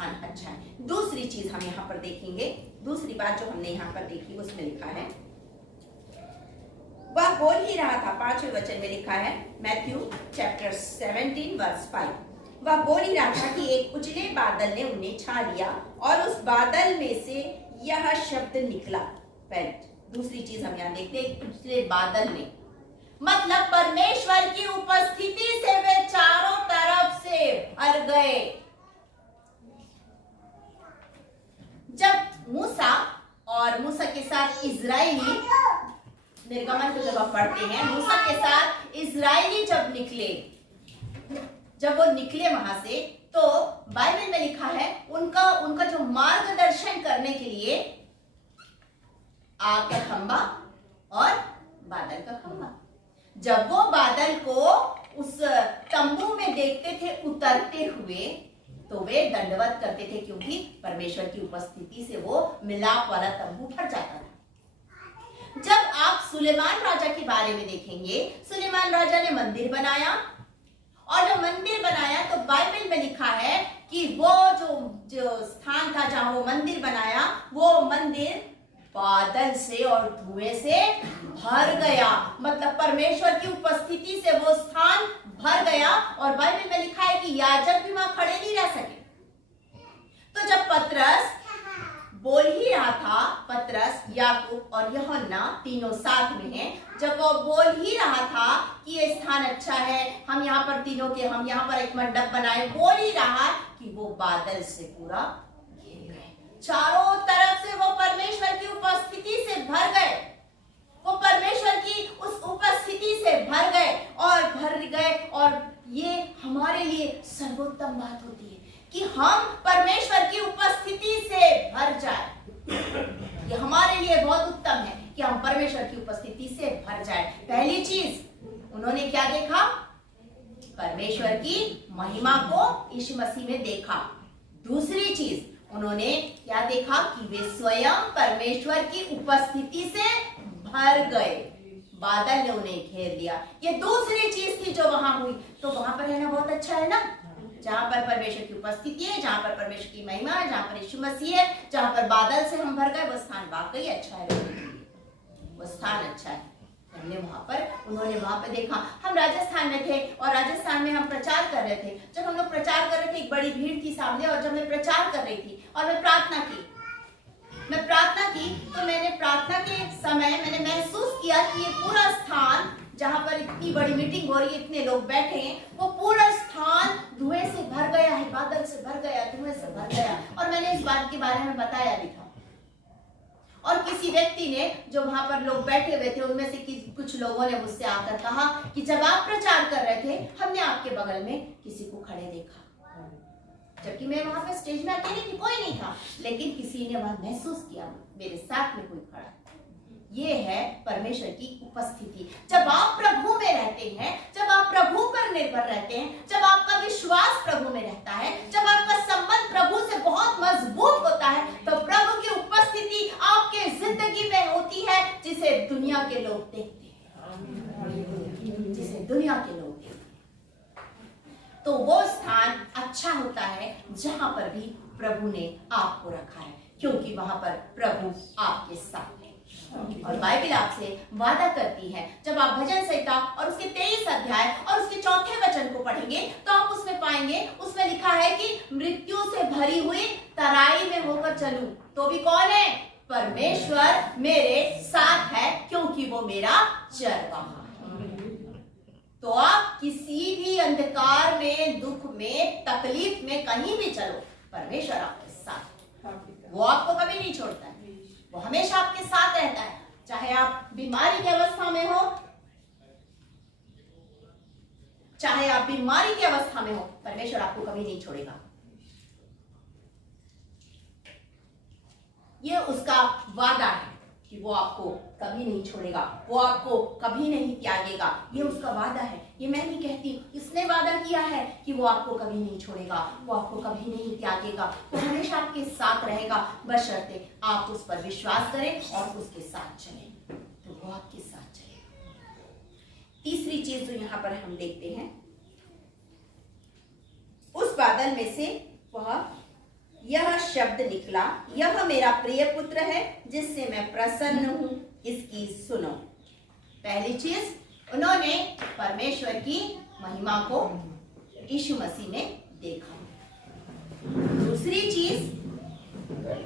स्थान अच्छा है। दूसरी चीज हम यहाँ पर देखेंगे, दूसरी बात जो हमने यहाँ पर देखी उसमें लिखा है, वह बोल ही रहा था, 5वें वचन में लिखा है, मैथ्यू चैप्टर 17 वर्स 5, वह बोल ही रहा था कि एक उजले बादल ने उन्हें छा लिया और उस बादल में से यह शब्द निकला। पहले दूसरी चीज हम यहाँ देखते हैं, उजले बादल ने मतलब परमेश्वर की उपस्थिति से वे चारों तरफ से भर गए। जब मूसा और मूसा के साथ इजरायली, निर्गमन को जब आप पढ़ते हैं, मूसा के साथ इजरायली जब वो निकले वहां से, तो बाइबल में लिखा है उनका जो मार्गदर्शन करने के लिए आग का खंभा और बादल का खंभा। जब वो बादल को उस तंबू में देखते थे उतरते हुए, तो वे दंडवत करते थे, क्योंकि परमेश्वर की उपस्थिति से वो मिलाप वाला तंबू भर जाता था। जब आप सुलेमान राजा के बारे में देखेंगे, सुलेमान राजा ने मंदिर बनाया, और जब मंदिर बनाया तो बाइबल में लिखा है कि वो जो स्थान था जहां वो मंदिर बनाया, वो मंदिर बादल से और धुएं से भर गया। मतलब परमेश्वर की उपस्थिति से वो स्थान भर गया। और बाइबल में लिखा है कि याजक भी वहां खड़े नहीं रह सके। तो जब पतरस बोल ही रहा था, पतरस, याकूब और यूहन्ना तीनों साथ में हैं, जब वो बोल ही रहा था कि ये स्थान अच्छा है, हम यहाँ पर एक मंडप बनाए, बोल ही रहा कि वो बादल से पूरा घिर गए। चारों तरफ से वो परमेश्वर की उपस्थिति से भर गए, वो परमेश्वर की उस उपस्थिति से भर गए। और ये हमारे लिए सर्वोत्तम बात होती है कि हम परमेश्वर की उपस्थिति से भर जाए। ये हमारे लिए बहुत उत्तम है कि हम परमेश्वर की उपस्थिति से भर जाए। पहली चीज उन्होंने क्या देखा? परमेश्वर की महिमा को यीशु मसीह में देखा। दूसरी चीज उन्होंने क्या देखा? कि वे स्वयं परमेश्वर की उपस्थिति से भर गए, बादल ने उन्हें घेर लिया। ये दूसरी चीज थी जो वहां हुई। तो वहां पर रहना बहुत अच्छा है ना, जहां पर परमेश्वर की उपस्थिति है, जहां पर परमेश्वर की महिमा है, जहां पर यीशु मसीह है, जहां पर बादल से हम भर गए, वो स्थान वाकई अच्छा है, वो स्थान अच्छा है। हमने उन्होंने वहां पर देखा। हम राजस्थान में थे और राजस्थान में हम प्रचार कर रहे थे। जब हम लोग प्रचार कर रहे थे, एक बड़ी भीड़ थी सामने, और जब मैं प्रचार कर रही थी और मैं प्रार्थना की, तो मैंने प्रार्थना के समय मैंने महसूस किया कि ये पूरा स्थान जहां पर इतनी बड़ी मीटिंग हो रही है, इतने लोग बैठे हैं, वो पूरा स्थान धुएं से भर गया है, बादल से भर गया, धुएं से भर गया। और मैंने इस बात के बारे में बताया भी था। और किसी व्यक्ति ने, जो वहां पर लोग बैठे हुए थे, उनमें से कुछ लोगों ने मुझसे आकर कहा कि जब आप प्रचार कर रहे थे, हमने आपके बगल में किसी को खड़े देखा, जबकि मैं वहां पे स्टेज में अकेली थी, कोई नहीं था, लेकिन किसी ने वहां महसूस किया मेरे साथ में कोई खड़ा। ये है परमेश्वर की उपस्थिति। जब आप प्रभु में रहते हैं, जब आप प्रभु पर निर्भर रहते हैं, जब आपका विश्वास प्रभु में रहता है, जब आपका संबंध प्रभु से बहुत मजबूत होता है, तो प्रभु की उपस्थिति आपके जिंदगी में होती है, जिसे दुनिया के लोग देखते हैं, जिसे दुनिया के लोग देखते हैं। तो वो स्थान अच्छा होता है जहां पर भी प्रभु ने आपको रखा है, क्योंकि वहां पर प्रभु आपके साथ है। और बाइबल आपसे वादा करती है, जब आप भजन संहिता और उसके 23 अध्याय और उसके 4 वचन को पढ़ेंगे, तो आप उसमें पाएंगे, उसमें लिखा है कि मृत्यु से भरी हुई तराई में होकर चलूं तो भी कौन है? परमेश्वर मेरे साथ है, क्योंकि वो मेरा चरवाहा है। तो आप किसी भी अंधकार में, दुख में, तकलीफ में कहीं भी चलो, परमेश्वर आपके साथ है। वो आपको कभी नहीं छोड़ता है, वो हमेशा आपके साथ रहता है। चाहे आप बीमारी की अवस्था में हो, चाहे आप बीमारी की अवस्था में हो, परमेश्वर आपको कभी नहीं छोड़ेगा। ये उसका वादा है कि वो आपको कभी नहीं छोड़ेगा, वो आपको कभी नहीं त्यागेगा। ये उसका वादा है, ये मैं नहीं कहती, इसने वादा किया है कि वो आपको कभी नहीं छोड़ेगा, वो आपको कभी नहीं त्यागेगा, वो हमेशा आपके साथ रहेगा, बशर्ते आप उस पर विश्वास करें और उसके साथ चलें, तो वो आपके साथ चलेगा। तीसरी चीज जो यहाँ पर हम देखते हैं, उस बादल में से वह शब्द निकला, यह मेरा प्रिय पुत्र है जिससे मैं प्रसन्न हूं, इसकी सुनो। पहली चीज, उन्होंने परमेश्वर की महिमा को यीशु मसीह में देखा। दूसरी चीज,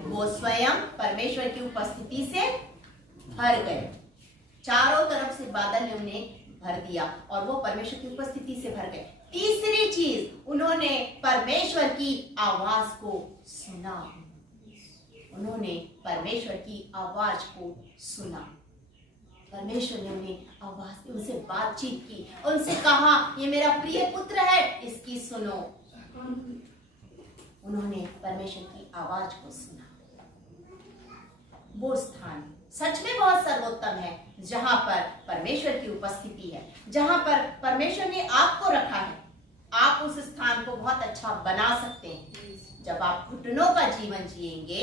वो स्वयं परमेश्वर की उपस्थिति से भर गए। चारों तरफ से बादल ने उन्हें भर दिया और वो परमेश्वर की उपस्थिति से भर गए। तीसरी चीज, उन्होंने परमेश्वर की आवाज को सुना। उन्होंने परमेश्वर की आवाज को सुना। परमेश्वर ने उन्हें आवाज, उनसे बातचीत की, उनसे कहा ये मेरा प्रिय पुत्र है, इसकी सुनो। उन्होंने परमेश्वर की आवाज को सुना। वो स्थान सच में बहुत सर्वोत्तम है जहां पर परमेश्वर की उपस्थिति है, जहां पर परमेश्वर ने आपको रखा है। आप उस स्थान को बहुत अच्छा बना सकते हैं। जब आप घुटनों का जीवन जिएंगे,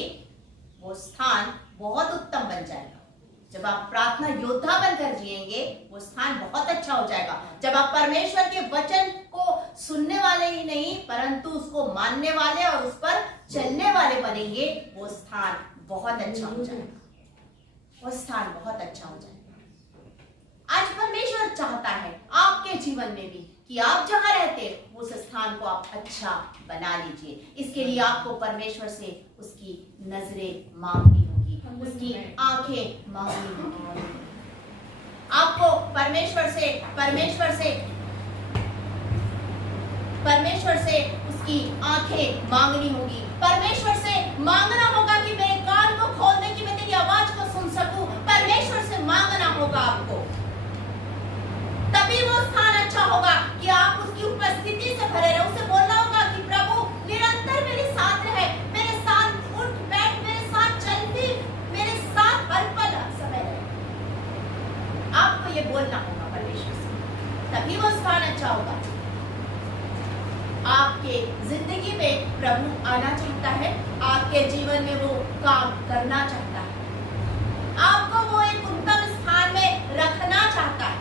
वो स्थान बहुत उत्तम बन जाएगा। जब आप प्रार्थना योद्धा बनकर जिएंगे, वो स्थान बहुत अच्छा हो जाएगा। जब आप परमेश्वर के वचन को सुनने वाले ही नहीं परंतु उसको मानने वाले और उस पर चलने वाले बनेंगे, वो स्थान बहुत अच्छा हो जाएगा। वो स्थान बहुत अच्छा हो जाएगा। आज परमेश्वर चाहता है आपके जीवन में भी कि आप जहां रहते उस स्थान को आप अच्छा बना लीजिए। इसके लिए आपको परमेश्वर से उसकी नजरें मांगनी होगी, उसकी आंखें मांगनी होगी। आपको परमेश्वर से उसकी आंखें मांगनी होगी। परमेश्वर से मांगना होगा कि मेरे कान को खोल दे कि मैं तेरी आवाज को सुन सकूं। परमेश्वर से मांगना होगा आपको, तभी वो स्थान अच्छा होगा कि आप उसकी उपस्थिति से भरे रहे। उसे बोलना होगा कि प्रभु निरंतर मेरे साथ रहे, मेरे साथ उठ बैठ, मेरे साथ चलती, मेरे साथ हर पल समय रहे। आपको ये बोलना होगा परमेश्वर से, तभी वो स्थान अच्छा होगा। आपके जिंदगी में प्रभु आना चाहता है, आपके जीवन में वो काम करना चाहता है, आपको वो एक उत्तम स्थान में रखना चाहता है,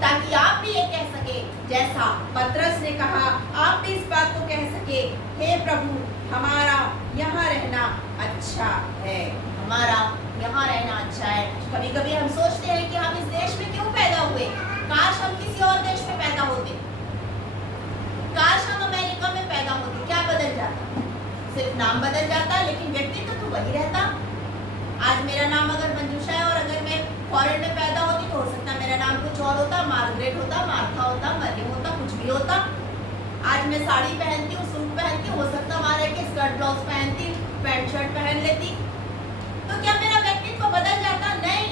ताकि आप भी ये कह सके जैसा पतरस ने कहा, आप भी इस बात को कह सके, हे प्रभु हमारा यहाँ रहना अच्छा है, हमारा यहाँ रहना अच्छा है। कभी कभी हम सोचते हैं कि हम इस देश में क्यों पैदा हुए, काश हम किसी और देश में पैदा होते, काश हम अमेरिका में पैदा होते। क्या बदल जाता? सिर्फ नाम बदल जाता, लेकिन व्यक्तित्व तो वही रहता। आज मेरा नाम अगर मंजूषा है और अगर मैं फॉरेन में पैदा होती तो हो सकता है मेरा नाम कुछ और होता, मार्गरेट होता, मार्था होता, मरियम होता, कुछ भी होता। आज मैं साड़ी पहनती हूँ, सूट पहनती हूँ, हो सकता वहां रह के स्कर्ट ब्लाउज पहनती, पैंट शर्ट पहन लेती, तो क्या मेरा व्यक्तित्व बदल जाता? नहीं,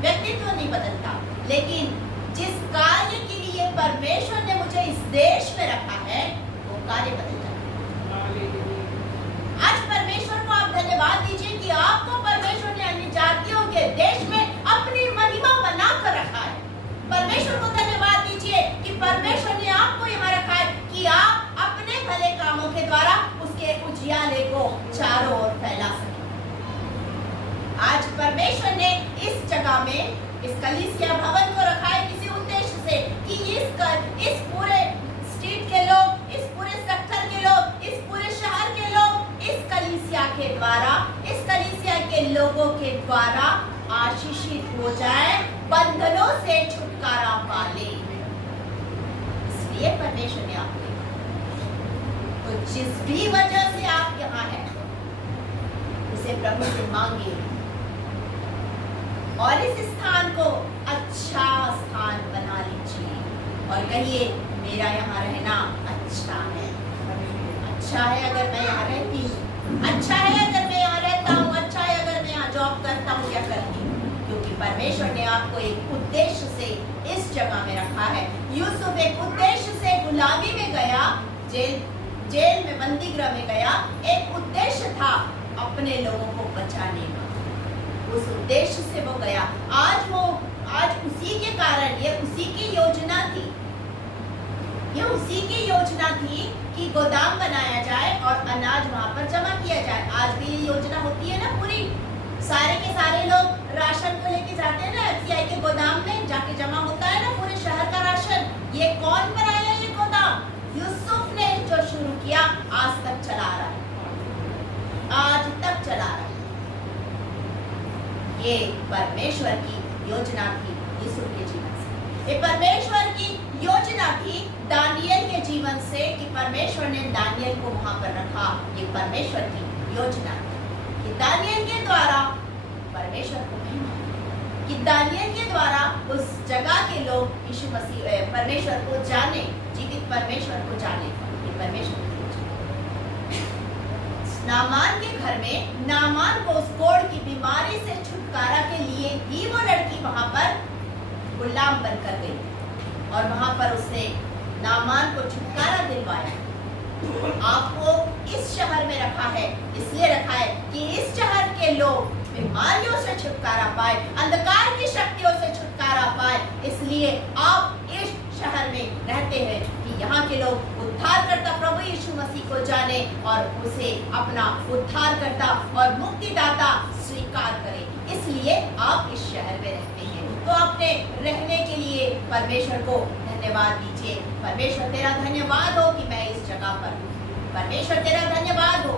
व्यक्तित्व नहीं बदलता, लेकिन जिस कार्य के लिए परमेश्वर ने मुझे इस देश में रखा है वो कार्य बदल जाता है। आज परमेश्वर को आप धन्यवाद दीजिए कि आपको परमेश्वर ने अन्य जातियों के देश में अपनी महिमा बनाकर रखा है। परमेश्वर को धन्यवाद दीजिए कि परमेश्वर ने आपको यहाँ रखा है कि आप अपने भले कामों के द्वारा उसके उजियाले को चारों ओर फैला सकें। आज परमेश्वर ने इस जगह में इस कलीसिया भवन को रखा है किसी उद्देश्य से कि इस पूरे स्ट्रीट के लोग, इस पूरे सेक्टर के लोग, इस पूरे शहर के लोग इस कलीसिया के द्वारा, इस कलीसिया के लोगों के द्वारा आशीषित हो जाए, बंधनों से छुटकारा पा ले। इसलिए परमेश्वर ने आपको, तो जिस भी वजह से आप यहाँ हैं उसे प्रभु से मांगिए और इस स्थान को अच्छा स्थान बना लीजिए और कहिए मेरा यहाँ रहना अच्छा है। अच्छा है अगर मैं यहाँ रहती हूँ, अच्छा है अगर मैं यहाँ रहता हूँ, अच्छा है अगर मैं यहाँ जॉब करता हूँ या करती हूँ, क्योंकि परमेश्वर ने आपको एक उद्देश्य से इस जगह में रखा है। यूसुफ एक उद्देश्य से गुलामी में गया, जेल में, बंदी गृह में गया, एक उद्देश्य था अपने लोगों को बचाने का, उस उद्देश्य से वो गया। आज उसी के कारण, ये उसी की योजना थी, ये उसी की योजना थी कि गोदाम बनाया जाए और अनाज वहां पर जमा किया जाए। आज भी ये योजना होती है ना पूरी, सारे के सारे लोग राशन को लेके जाते हैं ना एफसीआई के गोदाम में, जाके जमा होता है ना पूरे शहर का राशन। ये कौन बनाया ये गोदाम? यूसुफ ने जो शुरू किया आज तक ये परमेश्वर की योजना थी यीशु के जीवन से। ये परमेश्वर की योजना थी दानियल के जीवन से कि परमेश्वर ने दानियल को वहां पर रखा। ये परमेश्वर की योजना थी कि दानियल के द्वारा परमेश्वर को महिमा, कि दानियल के द्वारा उस जगह के लोग यीशु मसीह परमेश्वर को जाने, जीवित परमेश्वर को जाने। ये परमेश्वर की योजना। नामान के घर में नामान को उस कोढ़ की बीमारी से छुटकारा के लिए ही वो लड़की वहां पर गुलाम बनकर गई और वहां पर उसने नामान को छुटकारा दिलवाया। आपको इस शहर में रखा है, इसलिए रखा है कि इस शहर के लोग बीमारियों से छुटकारा पाए, अंधकार की शक्तियों से छुटकारा पाए। इसलिए आप इस शहर में रहते हैं कि यहाँ के लोग उद्धारकर्ता प्रभु यीशु मसीह को जाने और उसे अपना उद्धारकर्ता और मुक्तिदाता स्वीकार करें। इसलिए आप इस शहर में रहते हैं। तो अपने रहने के लिए परमेश्वर को धन्यवाद दीजिए। परमेश्वर तेरा धन्यवाद हो कि मैं इस जगह पर हूँ। परमेश्वर तेरा धन्यवाद हो।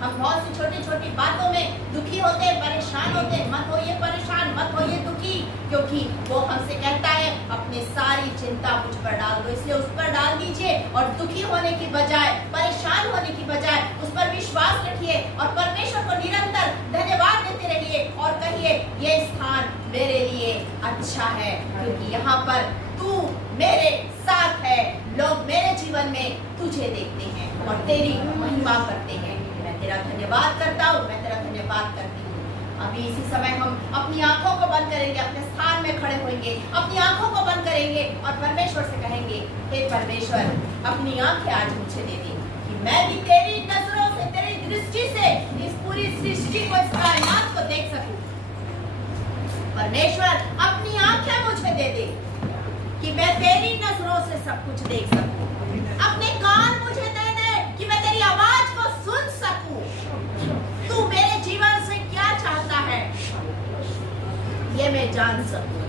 हम बहुत सी छोटी छोटी बातों में दुखी होते, परेशान होते। मत होइए परेशान, मत होइए दुखी, क्योंकि वो हमसे कहता है अपनी सारी चिंता मुझ पर डाल दो। इसलिए उस पर डाल दीजिए और दुखी होने की बजाय, परेशान होने की बजाय उस पर विश्वास रखिए और परमेश्वर को निरंतर धन्यवाद देते रहिए और कहिए ये स्थान मेरे लिए अच्छा है, क्योंकि यहाँ पर तू मेरे साथ है। लोग मेरे जीवन में तुझे देखते हैं और तेरी महिमा करते हैं। मैं तेरा धन्यवाद करता हूँ, मैं तेरा धन्यवाद करती हूँ। अभी इसी समय हम अपनी आंखों को बंद करेंगे, अपने स्थान में खड़े होंगे, अपनी आंखों को बंद करेंगे और परमेश्वर से कहेंगे, हे परमेश्वर अपनी आंखें आज मुझे दे दे कि मैं भी तेरी नजरों से, तेरी दृष्टि से इस पूरी सृष्टि को, इस कायनात को देख सकूं। परमेश्वर अपनी आंखें मुझे दे दे कि मैं तेरी नजरों से सब कुछ देख सकूं। अपने कान मुझे दे दे कि मैं तेरी आवाज को सुन सकूं। तू मेरे जीवन से क्या चाहता है ये मैं जान सकूं।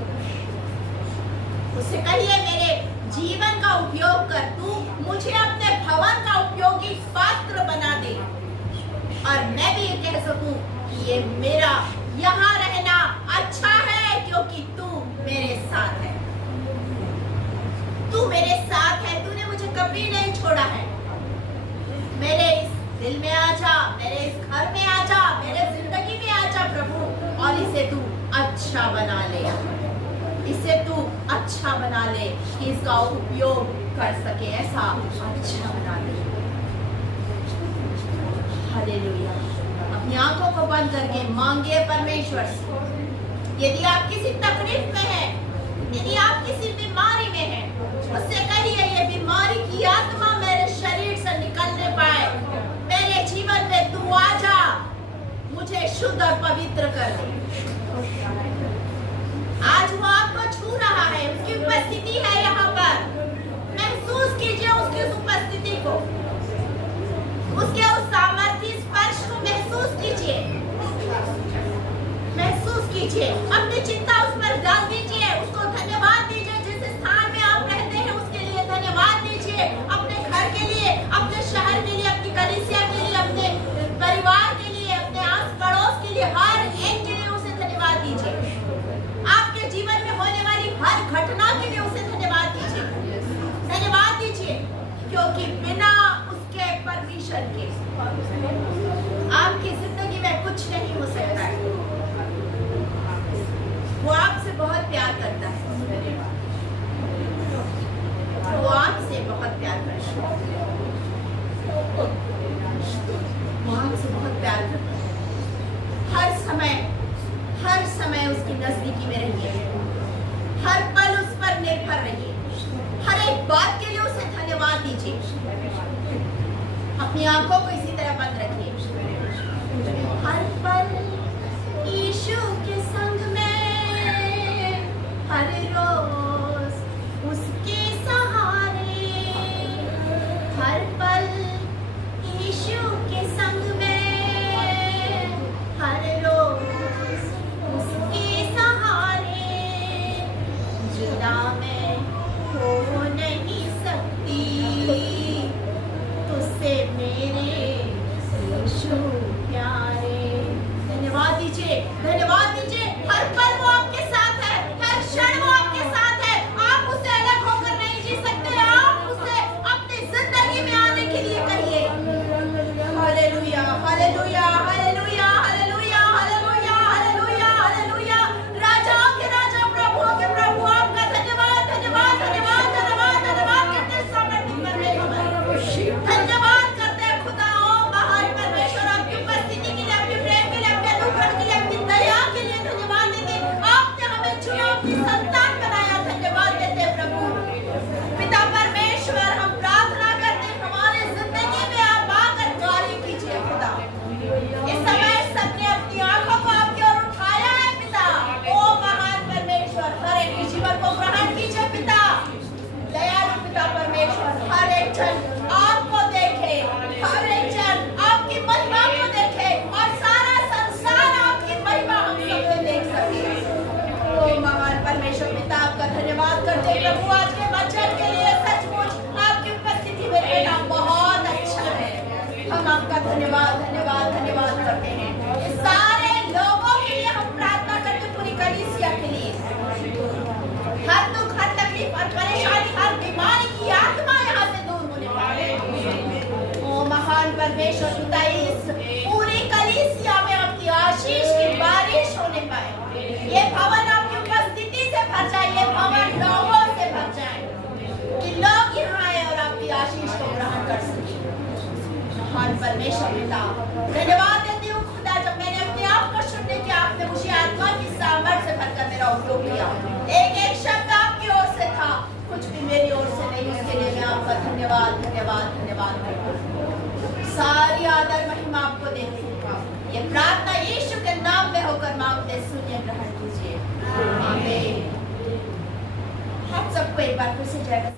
उससे कहिए मेरे जीवन का उपयोग कर, तू मुझे अपने भवन का उपयोगी पात्र बना दे और मैं भी ये कह सकूं कि ये मेरा यहाँ रहना अच्छा है क्योंकि तू मेरे साथ है। तू मेरे साथ है, तूने मुझे कभी नहीं छोड़ा है। मेरे इस दिल में आ जा, मेरे इस घर में आ जा, मेरे जिंदगी में आ जा प्रभु, और इसे तू अच्छा बना ले, इसे तू अच्छा बना ले कि इसका उपयोग कर सके, ऐसा अच्छा बना ले। हालेलुया। अपनी आंखों को बंद करके मांगिए परमेश्वर से। यदि आप किसी तकलीफ में हैं, यदि आप किसी बीमारी में हैं, उससे कहिए ये बीमारी की आत्मा मेरे शरीर से निकलने पाए। मेरे जीवन में तू आ जा, मुझे शुद्ध और पवित्र कर दे। आज वो आपको छू रहा है, उसकी उपस्थिति है यहाँ पर। महसूस कीजिए उसकी उपस्थिति को, उसके उस सामर्थ्य स्पर्श को महसूस कीजिए, महसूस कीजिए। अपनी चिंता उस पर डाल दीजिए, उसको धन्यवाद दीजिए। जिस स्थान में आप रहते हैं उसके लिए धन्यवाद दीजिए। अपने घर के लिए, अपने शहर के लिए, अपनी कलीसिया के लिए, अपने परिवार के लिए, अपने आस पड़ोस के लिए, हर एक के लिए उसे धन्यवाद दीजिए। आपके जीवन में होने वाली हर घटना के लिए उसे धन्यवाद दीजिए, धन्यवाद दीजिए, क्योंकि बिना उसके परमिशन के आपकी जिंदगी में कुछ नहीं हो सकता है। वो आपसे बहुत प्यार करता है, वो आपसे बहुत प्यार करता है, वो आपसे बहुत प्यार करता है। हर समय उसकी नजदीकी में रहिए, हर पल उस पर निर्भर रहिए, हर एक बात के लिए उसे धन्यवाद दीजिए। अपनी आंखों को इसी तरह बंद रखिए। हर पल यीशु के संग में, हर रोज उसके सहारे, हर पल यीशु के संग में, हर रोज उसके सहारे। जुदा मैं हो नहीं सकती तुझसे मेरे परमेश्वर पिता इस पूरी कलीसिया में आपकी आशीष की बारिश होने पाए। ये भवन आपकी उपस्थिति से भर जाए, ये भवन लोगों से भर जाए कि लोग यहाँ आए और आपकी आशीष को ग्रहण कर सके। महान परमेश्वर पिता धन्यवाद देती हूँ खुदा, जब मैंने अपने आप को सुनने की आपने मुझे आत्मा की सामर्थ्य से भरकर मेरा उपयोग किया। एक एक शब्द आपकी ओर से था, कुछ भी मेरी ओर से नहीं। उसके लिए मैं आपका धन्यवाद धन्यवाद धन्यवाद करता हूँ। सारी आदर महिमा आपको देती हूँ। ये प्रार्थना यीशु के नाम में होकर मांगते, सुनिए, ग्रहण कीजिए। आमीन। हम सबको एक बार फिर से जय